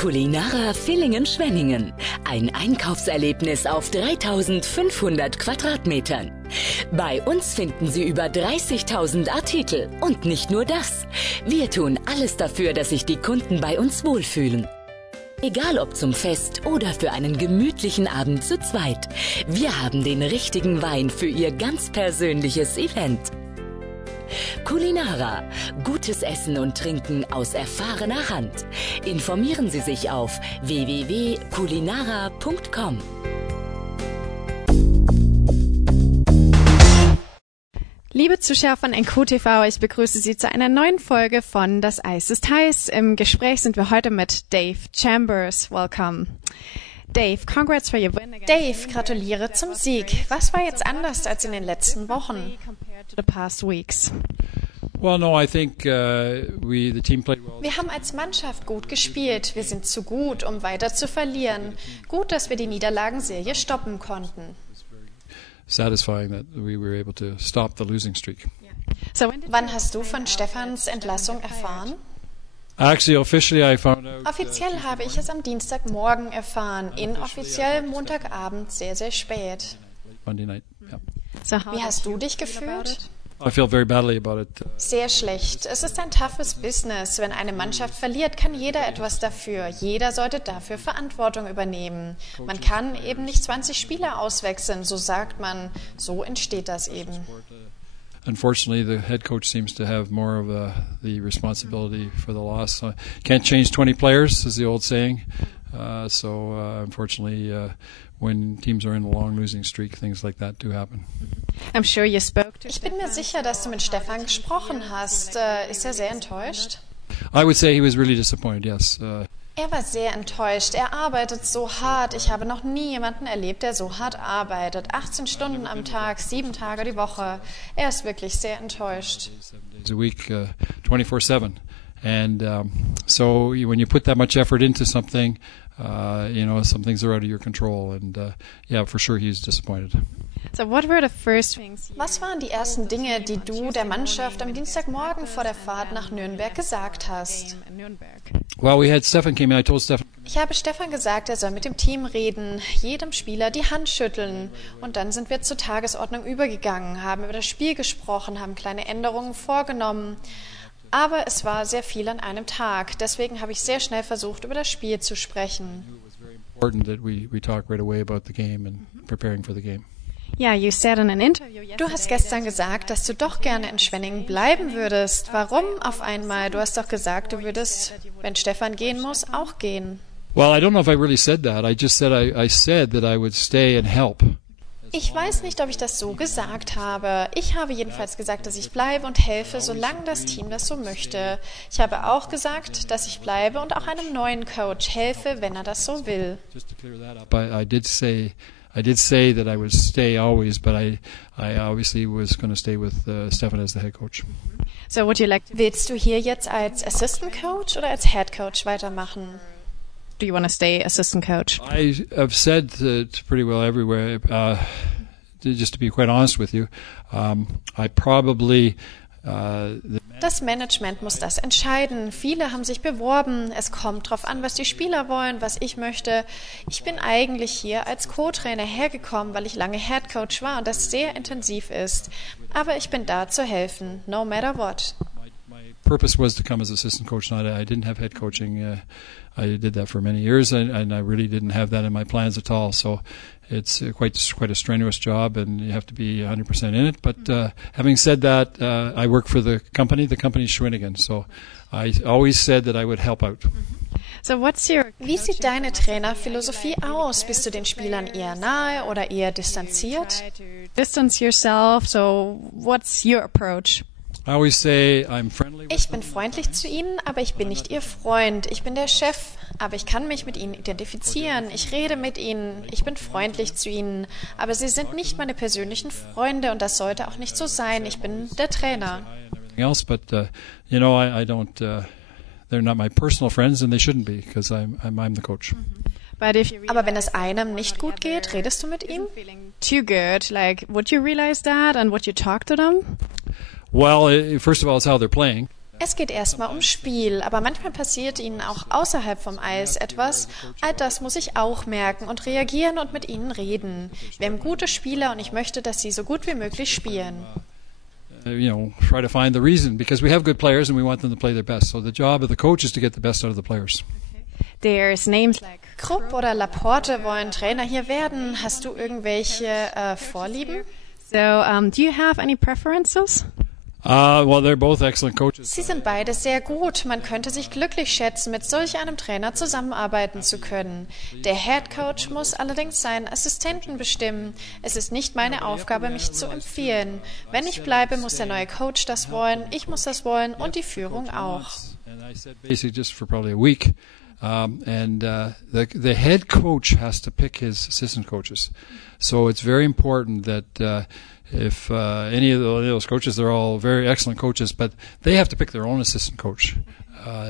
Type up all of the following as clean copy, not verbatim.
Kulinara Villingen-Schwenningen. Ein Einkaufserlebnis auf 3500 Quadratmetern. Bei uns finden Sie über 30.000 Artikel. Und nicht nur das. Wir tun alles dafür, dass sich die Kunden bei uns wohlfühlen. Egal ob zum Fest oder für einen gemütlichen Abend zu zweit. Wir haben den richtigen Wein für Ihr ganz persönliches Event. Kulinara. Gutes Essen und Trinken aus erfahrener Hand. Informieren Sie sich auf www.kulinara.com. Liebe Zuschauer von NQ.TV, ich begrüße Sie zu einer neuen Folge von Das Eis ist heiß. Im Gespräch sind wir heute mit Dave Chambers. Welcome. Dave, congrats for your win against Dave, gratuliere zum Sieg. Was war jetzt anders als in den letzten Wochen? the past weeks? Well, no, I think the team played well. Wir haben als Mannschaft gut gespielt. Wir sind zu gut, um weiter zu verlieren. Gut, dass wir die Niederlagenserie stoppen konnten. Satisfying that we were able to stop the losing streak. Wann hast du von Stefans Entlassung erfahren? Actually, officially, I found out. Offiziell habe ich es am Dienstagmorgen erfahren, inoffiziell Montagabend sehr, sehr spät. Monday night. Yeah. Wie hast du dich gefühlt? I feel very badly about it. Sehr schlecht. Es ist ein toughes Business. Wenn eine Mannschaft verliert, kann jeder etwas dafür. Jeder sollte dafür Verantwortung übernehmen. Man kann eben nicht 20 Spieler auswechseln, so sagt man. So entsteht das eben. Unfortunately, the head coach seems to have more of the responsibility for the loss. Can't change 20 players, is the old saying. Unfortunately, when teams are in a long losing streak, things like that do happen. I'm sure you spoke to Ich bin mir sicher, dass du mit Stefan gesprochen hast. Ist er sehr enttäuscht? I would say he was really disappointed, yes. Er war sehr enttäuscht. Er arbeitet so hart. Ich habe noch nie jemanden erlebt, der so hart arbeitet. 18 Stunden am Tag, 7 Tage die Woche. Er ist wirklich sehr enttäuscht. 7 days a week, 24/7. And so when you put that much effort into something, some things are out of your control. And yeah, for sure he's disappointed. So what were the first things Was waren die ersten Dinge, die du der Mannschaft am Dienstagmorgen vor der Fahrt nach Nürnberg gesagt hast? Well, we had Stefan came in. I told Stefan. Ich habe Stefan gesagt, er soll mit dem Team reden, jedem Spieler die Hand schütteln. Und dann sind wir zur Tagesordnung übergegangen, haben über das Spiel gesprochen, haben kleine Änderungen vorgenommen. Aber es war sehr viel an einem Tag. Deswegen habe ich sehr schnell versucht, über das Spiel zu sprechen. Important that we talk right away about the game and preparing for the game. Yeah, you said in an interview Du hast gestern gesagt, dass du doch gerne in Schwenningen bleiben würdest. Warum auf einmal? Du hast doch gesagt, du würdest, wenn Stefan gehen muss, auch gehen. Well, I don't know if I really said that. I just said I said that I would stay and help. Ich weiß nicht, ob ich das so gesagt habe. Ich habe jedenfalls gesagt, dass ich bleibe und helfe, solange das Team das so möchte. Ich habe auch gesagt, dass ich bleibe und auch einem neuen Coach helfe, wenn er das so will. Just to clear that up, I did say that I would stay always, but I obviously was going to stay with Stefan as the head coach. So would you like to, Willst du hier jetzt als Assistant Coach oder als Head Coach weitermachen? do you want to stay assistant coach? I have said to pretty well everywhere, just to be quite honest with you, I probably Das Management muss das entscheiden. Viele haben sich beworben. Es kommt darauf an, was die Spieler wollen, was ich möchte. Ich bin eigentlich hier als Co-Trainer hergekommen, weil ich lange Head Coach war und das sehr intensiv ist. Aber ich bin da zu helfen, no matter what. my purpose was to come as assistant coach. I didn't have head coaching. I did that for many years, and I really didn't have that in my plans at all. So it's quite a strenuous job, and you have to be 100% in it. But having said that, I work for the company. The company is Schwenningen. So I always said that I would help out. So what's your Wie sieht deine Trainerphilosophie aus? Bist du den Spielern eher nahe oder eher distanziert? distance yourself? So what's your approach? I always say I'm friendly. Ich bin freundlich zu ihnen, aber ich bin nicht ihr Freund. Ich bin der Chef, aber ich kann mich mit ihnen identifizieren. Ich rede mit ihnen, ich bin freundlich zu ihnen, aber sie sind nicht meine persönlichen Freunde und das sollte auch nicht so sein. Ich bin der Trainer. Else, but I don't. They're not my personal friends, and they shouldn't be because I'm the coach. But if you Aber wenn es einem nicht gut geht, redest du mit ihm? feeling too good, like would you realize that and would you talk to them? Well, first of all, it's how they're playing. Es geht erstmal ums Spiel, aber manchmal passiert ihnen auch außerhalb vom Eis etwas. All das muss ich auch merken und reagieren und mit ihnen reden. Wir haben gute Spieler und ich möchte, dass sie so gut wie möglich spielen. Try to find the reason, because we have good players and we want them to play their best. So the job of the coach is to get the best out of the players. There's names like Krupp oder Laporte wollen Trainer hier werden. Hast du irgendwelche Vorlieben? So, do you have any preferences? Well, they're both excellent coaches. Sie sind beide sehr gut. Man könnte sich glücklich schätzen, mit solch einem Trainer zusammenarbeiten zu können. Der Head Coach muss allerdings seinen Assistenten bestimmen. Es ist nicht meine Aufgabe, mich zu empfehlen. Wenn ich bleibe, muss der neue Coach das wollen, ich muss das wollen und die Führung auch. And I said basically just for probably a week. The head coach has to pick his assistant coaches. So it's very important that if any of those coaches, they're all very excellent coaches, but they have to pick their own assistant coach.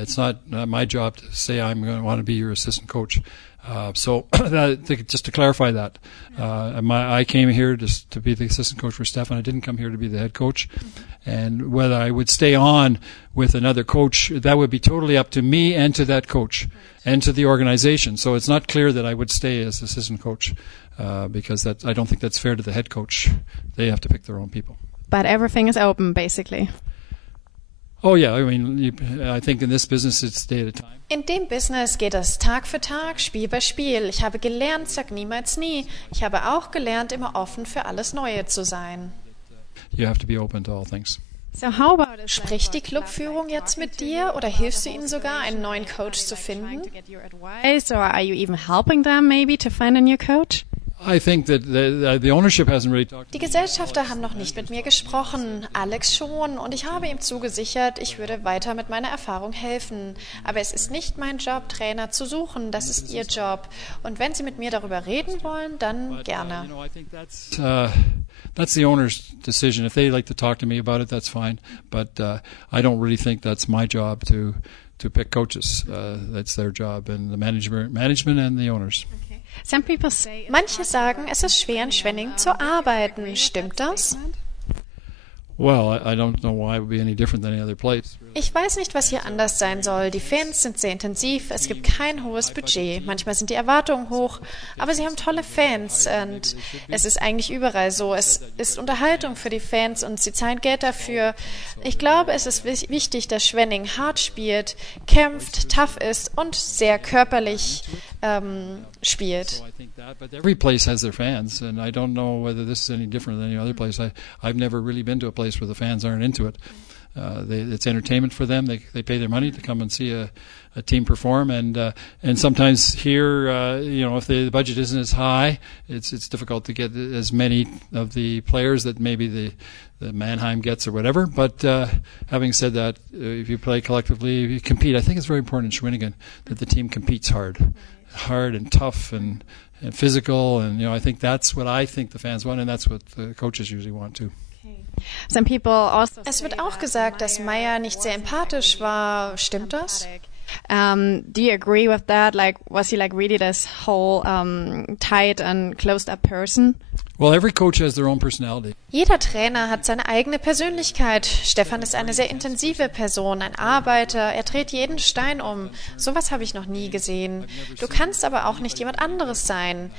It's not my job to say I'm going to want to be your assistant coach. So just to clarify that, I came here just to be the assistant coach for Stefan. I didn't come here to be the head coach. And whether I would stay on with another coach, that would be totally up to me and to that coach and to the organization. So it's not clear that I would stay as assistant coach because I don't think that's fair to the head coach. They have to pick their own people. But everything is open, basically. Oh yeah, I mean, I think in this business it's day at a time. In dem Business geht es Tag für Tag, Spiel bei Spiel. Ich habe gelernt, sag niemals nie. Ich habe auch gelernt, immer offen für alles Neue zu sein. You have to be open to all things. So how about Spricht die Clubführung jetzt mit dir oder hilfst du ihnen sogar, einen neuen Coach zu finden? advice, or are you even helping them maybe to find a new coach? I think that the ownership hasn't really talked. Die Gesellschafter haben noch nicht mit mir gesprochen, Alex schon, und ich habe ihm zugesichert, ich würde weiter mit meiner Erfahrung helfen. Aber es ist nicht mein Job, Trainer zu suchen, das ist ihr Job. Und wenn sie mit mir darüber reden wollen, dann gerne. I think that's the owner's decision. If they like to talk to me about it, that's fine. But I don't really think that's my job to pick coaches. That's their job, and the management and the owners. Some people say Manche sagen, es ist schwer, in Schwenningen zu arbeiten. Stimmt das? Well, I don't know why it would be any different than any other place. Ich weiß nicht, was hier anders sein soll. Die Fans sind sehr intensiv, es gibt kein hohes Budget. Manchmal sind die Erwartungen hoch, aber sie haben tolle Fans und es ist eigentlich überall so. Es ist Unterhaltung für die Fans und sie zahlen Geld dafür. Ich glaube, es ist wichtig, dass Schwenningen hart spielt, kämpft, tough ist und sehr körperlich spielt. So I think that, but every place has their fans, and I don't know whether this is any different than any other place. I've never really been to a place where the fans aren't into it. It's entertainment for them. They pay their money to come and see a team perform, and sometimes here, if the budget isn't as high, it's difficult to get as many of the players that maybe the Mannheim gets or whatever. But having said that, if you play collectively, if you compete, I think it's very important in Shawinigan that the team competes hard and tough and physical, and I think that's what I think the fans want, and that's what the coaches usually want too. some people also Es wird auch gesagt, dass Meyer nicht sehr empathisch war. Stimmt das? do you agree with that? Like, was he like really this whole tight and closed up person? Well, every coach has their own personality. Jeder Trainer hat seine eigene Persönlichkeit. Stefan ist eine sehr intensive Person, ein Arbeiter. Er dreht jeden Stein um. Sowas habe ich noch nie gesehen. Du kannst aber auch nicht jemand anderes sein.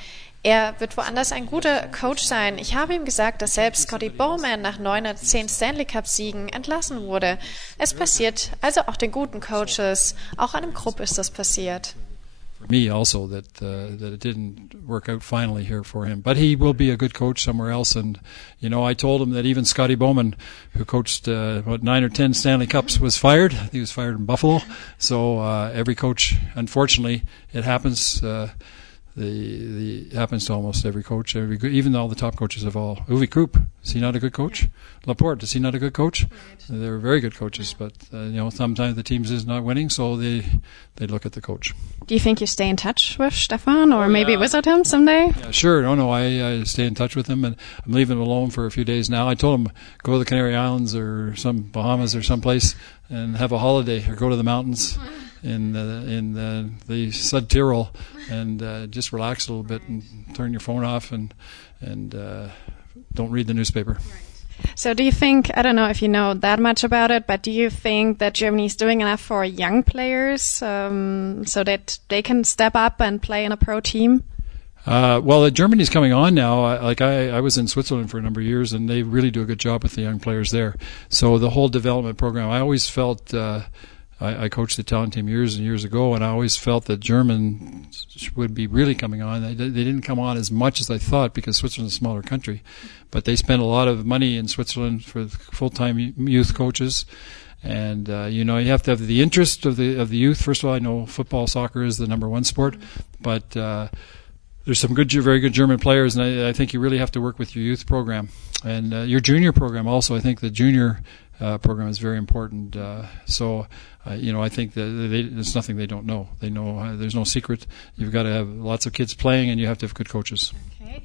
Er wird woanders ein guter Coach sein. Ich habe ihm gesagt, dass selbst Scotty Bowman nach 9 oder 10 Stanley Cup-Siegen entlassen wurde. Es passiert also auch den guten Coaches. Auch einem Krupp ist das passiert. For me also that it didn't work out finally here for him, but he will be a good coach somewhere else. And I told him that even Scotty Bowman, who coached 9 or 10 Stanley Cups, was fired. He was fired in Buffalo. So every coach, unfortunately, it happens. Happens to almost every coach. Even all the top coaches of all. Uwe Krupp, is he not a good coach? Laporte, is he not a good coach? Right. They're very good coaches, but sometimes the team is not winning, so they look at the coach. Do you think you stay in touch with Stefan, or maybe visit him someday? Yeah, sure. No, I stay in touch with him, and I'm leaving him alone for a few days now. I told him go to the Canary Islands or some Bahamas or someplace and have a holiday, or go to the mountains in the Sud Tirol and just relax a little bit and turn your phone off and don't read the newspaper. So do you think, I don't know if you know that much about it, but do you think that Germany is doing enough for young players so that they can step up and play in a pro team? Well, Germany's coming on now. I was in Switzerland for a number of years, and they really do a good job with the young players there. So the whole development program, I always felt, I coached the Italian team years and years ago, and I always felt that Germans would be really coming on. They didn't come on as much as I thought because Switzerland's a smaller country. But they spend a lot of money in Switzerland for full-time youth coaches. And you have to have the interest of the youth. First of all, I know football, soccer is the number one sport, but there's some very good German players, and I think you really have to work with your youth program and your junior program also. I think the junior program is very important. I think that there's nothing they don't know. They know there's no secret. You've got to have lots of kids playing, and you have to have good coaches. Okay.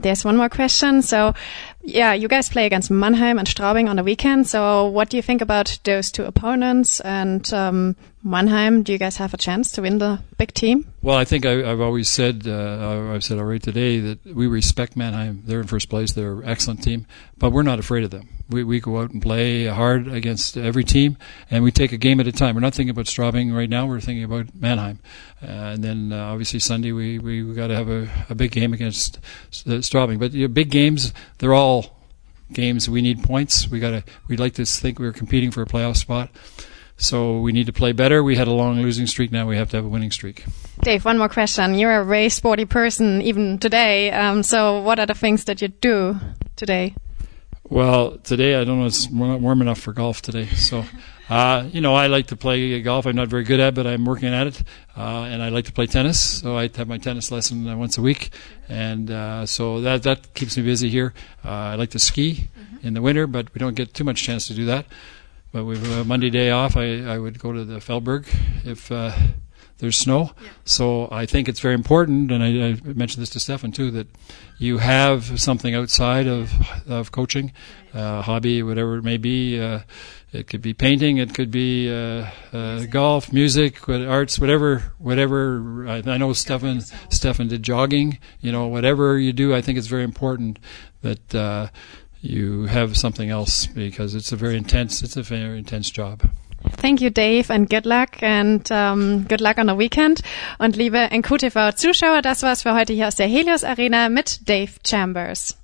There's one more question. So, yeah, you guys play against Mannheim and Straubing on the weekend. So what do you think about those two opponents? And Mannheim, do you guys have a chance to win the big team? Well, I think I've always said, I've said already today, that we respect Mannheim. They're in first place. They're an excellent team, but we're not afraid of them. We go out and play hard against every team, and we take a game at a time. We're not thinking about Straubing right now. We're thinking about Mannheim. And then obviously Sunday we got to have a big game against Straubing. But big games, they're all games. We need points. We'd like to think we're competing for a playoff spot. So we need to play better. We had a long losing streak. Now we have to have a winning streak. Dave, one more question. You're a very sporty person even today. So what are the things that you do today? Well, today I don't know. It's not warm enough for golf today. So, I like to play golf. I'm not very good at it, but I'm working at it. And I like to play tennis. So I have my tennis lesson once a week. And so that keeps me busy here. I like to ski in the winter, but we don't get too much chance to do that. But we have a Monday day off. I would go to the Feldberg if there's snow. Yeah. So I think it's very important, and I mentioned this to Stefan too, that you have something outside of coaching, hobby, whatever it may be. It could be painting, it could be golf, music, arts, whatever. I know Stefan did jogging. Whatever you do, I think it's very important that you have something else, because it's a very intense job. Thank you, Dave, and good luck good luck on the weekend. Und liebe NQTV-Zuschauer, das war's für heute hier aus der Helios Arena mit Dave Chambers.